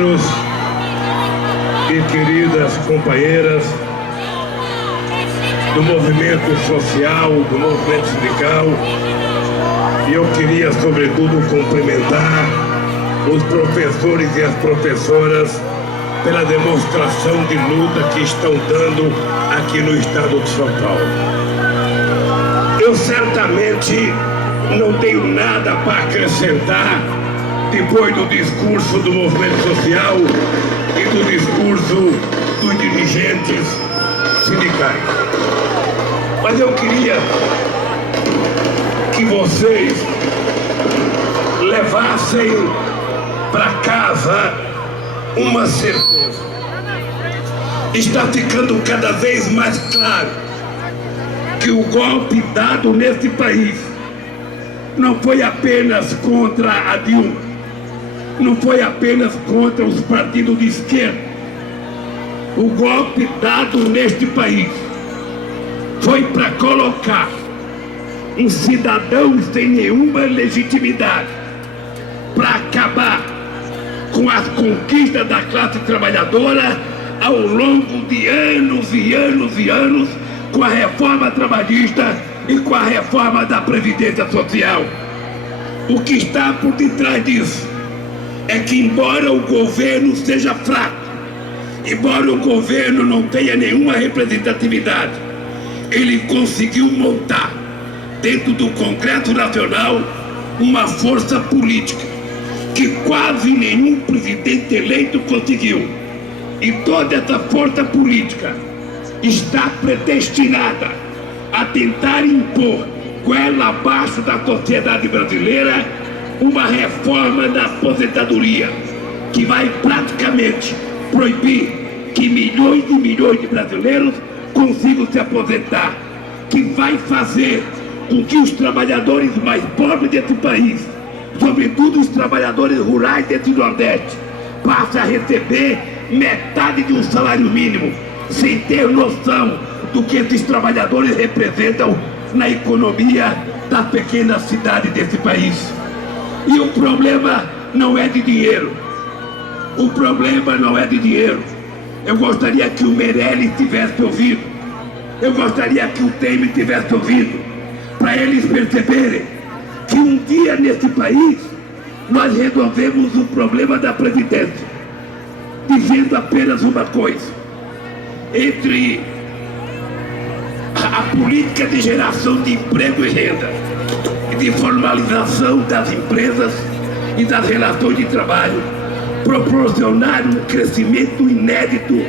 companheiros e queridas companheiras do movimento social, do movimento sindical, e eu queria sobretudo cumprimentar os professores e as professoras pela demonstração de luta que estão dando aqui no estado de São Paulo. Eu certamente não tenho nada para acrescentar depois do discurso do movimento social e do discurso dos dirigentes sindicais. Mas eu queria que vocês levassem para casa uma certeza. Está ficando cada vez mais claro que o golpe dado neste país não foi apenas contra a Dilma, não foi apenas contra os partidos de esquerda. O golpe dado neste país foi para colocar um cidadão sem nenhuma legitimidade, para acabar com as conquistas da classe trabalhadora ao longo de anos e anos e anos, com a reforma trabalhista e com a reforma da Previdência Social. O que está por detrás disso é que, embora o governo seja fraco, embora o governo não tenha nenhuma representatividade, ele conseguiu montar dentro do Congresso Nacional uma força política que quase nenhum presidente eleito conseguiu. E toda essa força política está predestinada a tentar impor goela abaixo da sociedade brasileira uma reforma da aposentadoria que vai praticamente proibir que milhões e milhões de brasileiros consigam se aposentar, que vai fazer com que os trabalhadores mais pobres desse país, sobretudo os trabalhadores rurais desse Nordeste, passem a receber metade de um salário mínimo, sem ter noção do que esses trabalhadores representam na economia das pequenas cidades desse país. E o problema não é de dinheiro. O problema não é de dinheiro. Eu gostaria que o Meirelles tivesse ouvido. Eu gostaria que o Temer tivesse ouvido, para eles perceberem que um dia nesse país nós resolvemos o problema da Previdência, dizendo apenas uma coisa: entre a política de geração de emprego e renda e de formalização das empresas e das relações de trabalho, proporcionar um crescimento inédito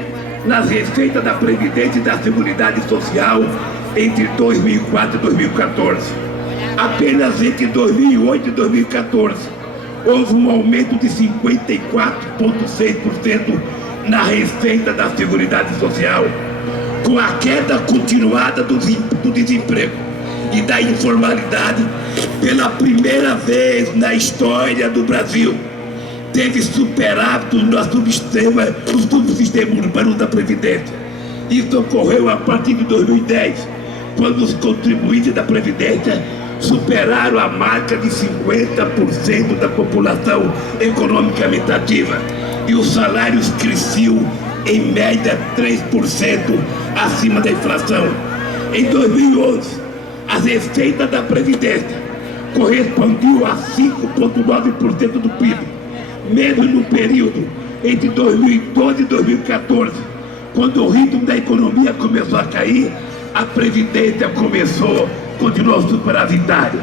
nas receitas da Previdência e da Seguridade Social entre 2004 e 2014. Apenas entre 2008 e 2014 houve um aumento de 54,6% na receita da Seguridade Social. Com a queda continuada do desemprego e da informalidade, pela primeira vez na história do Brasil, teve superávit no subsistema urbano da Previdência. Isso ocorreu a partir de 2010, quando os contribuintes da Previdência superaram a marca de 50% da população economicamente ativa e os salários cresciam em média 3% acima da inflação. Em 2011, as receitas da Previdência correspondiam a 5,9% do PIB. Mesmo no período entre 2012 e 2014, quando o ritmo da economia começou a cair, a Previdência continuou superavitária.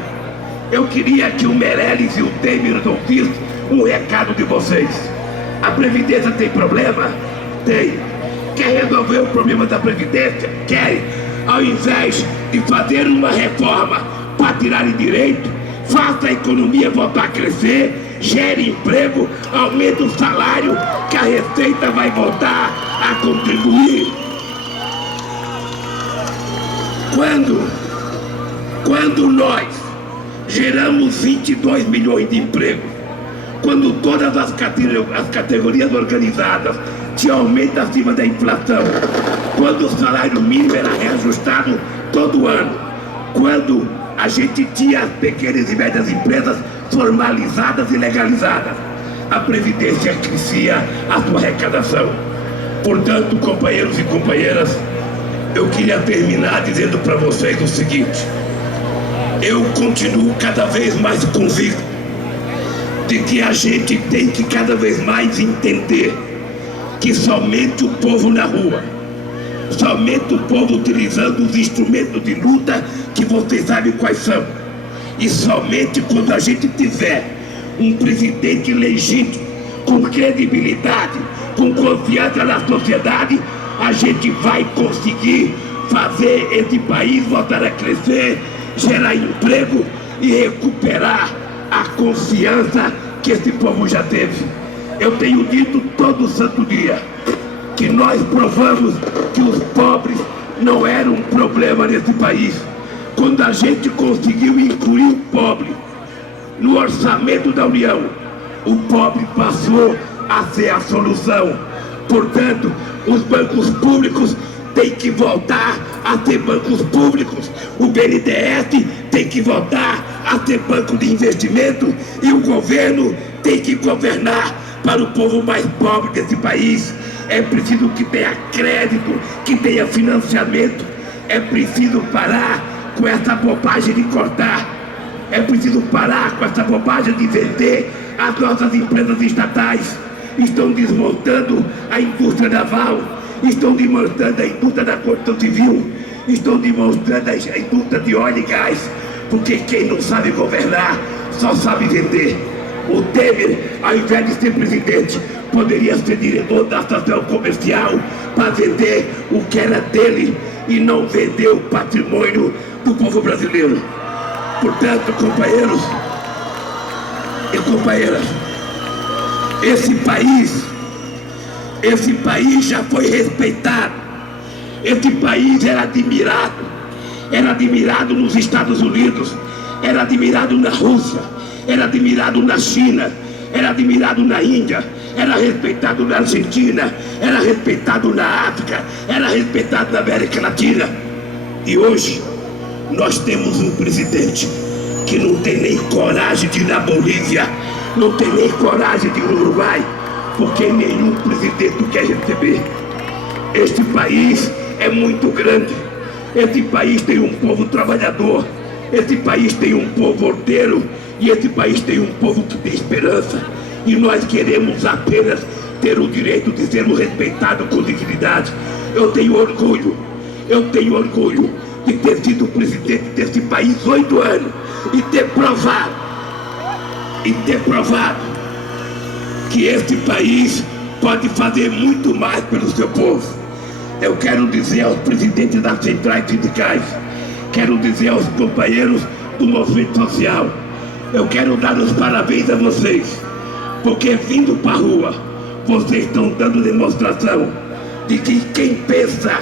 Eu queria que o Meirelles e o Temer ouvissem um recado de vocês. A Previdência tem problema? Tem. Quer resolver o problema da Previdência? Quer. Ao invés de fazer uma reforma para tirarem direito, faça a economia voltar a crescer, gere emprego, aumente o salário, que a Receita vai voltar a contribuir. Quando nós geramos 22 milhões de empregos, quando todas as categorias organizadas tinham aumento acima da inflação, quando o salário mínimo era reajustado todo ano, quando a gente tinha as pequenas e médias empresas formalizadas e legalizadas, a Previdência crescia a sua arrecadação. Portanto, companheiros e companheiras, eu queria terminar dizendo para vocês o seguinte: eu continuo cada vez mais convicto de que a gente tem que cada vez mais entender que somente o povo na rua, somente o povo utilizando os instrumentos de luta que vocês sabem quais são, e somente quando a gente tiver um presidente legítimo, com credibilidade, com confiança na sociedade, a gente vai conseguir fazer esse país voltar a crescer, gerar emprego e recuperar a confiança que esse povo já teve. Eu tenho dito todo santo dia que nós provamos que os pobres não eram um problema nesse país. Quando a gente conseguiu incluir o pobre no orçamento da União, o pobre passou a ser a solução. Portanto, os bancos públicos têm que voltar a ser bancos públicos, o BNDES tem que voltar a ser banco de investimento e o governo tem que governar para o povo mais pobre desse país. É preciso que tenha crédito, que tenha financiamento. É preciso parar com essa bobagem de cortar. É preciso parar com essa bobagem de vender as nossas empresas estatais. Estão desmontando a indústria naval, estão desmontando a indústria da construção civil, estão desmontando a indústria de óleo e gás, porque quem não sabe governar só sabe vender. O Temer, ao invés de ser presidente, poderia ser diretor da estação comercial para vender o que era dele e não vender o patrimônio do povo brasileiro. Portanto, companheiros e companheiras, esse país já foi respeitado. Esse país era admirado nos Estados Unidos, era admirado na Rússia, era admirado na China, era admirado na Índia, era respeitado na Argentina, era respeitado na África, era respeitado na América Latina. E hoje nós temos um presidente que não tem nem coragem de ir na Bolívia, não tem nem coragem de ir no Uruguai, porque nenhum presidente quer receber. Este país é muito grande, esse país tem um povo trabalhador, esse país tem um povo ordeiro, e esse país tem um povo que tem esperança. E nós queremos apenas ter o direito de sermos respeitados com dignidade. Eu tenho orgulho de ter sido presidente desse país 8 anos e ter provado que esse país pode fazer muito mais pelo seu povo. Eu quero dizer aos presidentes das centrais sindicais, quero dizer aos companheiros do movimento social, eu quero dar os parabéns a vocês, porque vindo para a rua, vocês estão dando demonstração de que quem pensa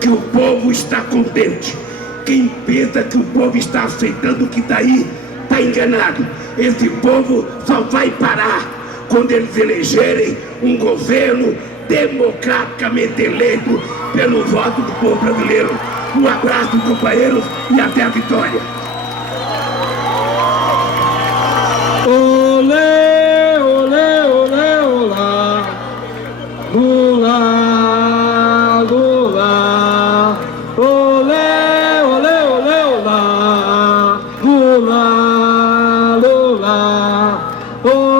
que o povo está contente, quem pensa que o povo está aceitando o que está aí, está enganado. Esse povo só vai parar quando eles elegerem um governo democraticamente eleito pelo voto do povo brasileiro. Um abraço, companheiros, e até a vitória. Olê, olê, olê, olá, lula, lula, olê, olê, olê, olá, lula, lula, olê.